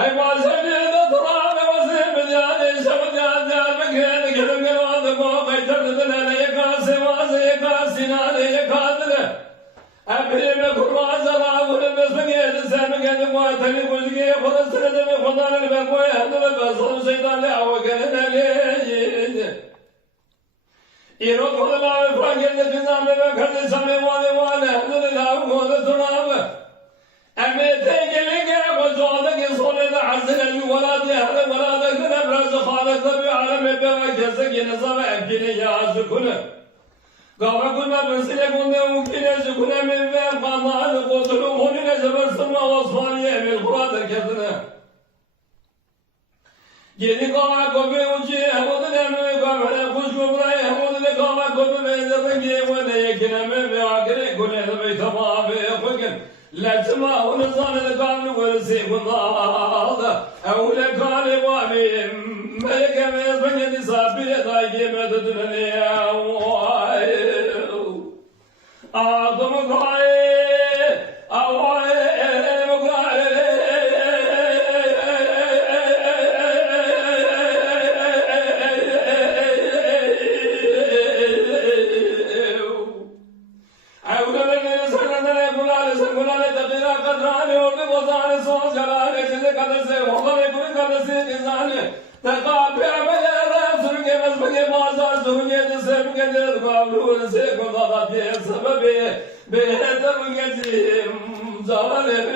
Hey bazeni de turan bazeni yani şabdan ya bekle gelin gelin bu kaytardı ne yakası vazı yakasına yakadını Abime kurban zara vurup besmeye sen kendi muhatini kuzgiye kodasını da mı kodanı ben koy hadını basın şeytanla avakeneli İro kodana fangelde kızamı ve kardeşame vane hadını la kodasına Emete gelinge bazıda ki sonra da hazır veladı hada veladı kına biraz xalatı bir alem ve kese ki nizam ekini ya zukunu Gava kuna besile kunde mümkine zukuna min ve qanal qutlu hunine zebersma vasfaniye emil kuradır kesine Yeni gava gobe uci hamudun emri gavere kuş gobraya hamudun gava gobe benzetin ki ve yekine ve akire kune ve tamamı yapın لازما ونظام القانون والسيف الضاد أولى قال وامين ملك من بني صابر ضايق مددني أعظم قائد Beheter gezim zalim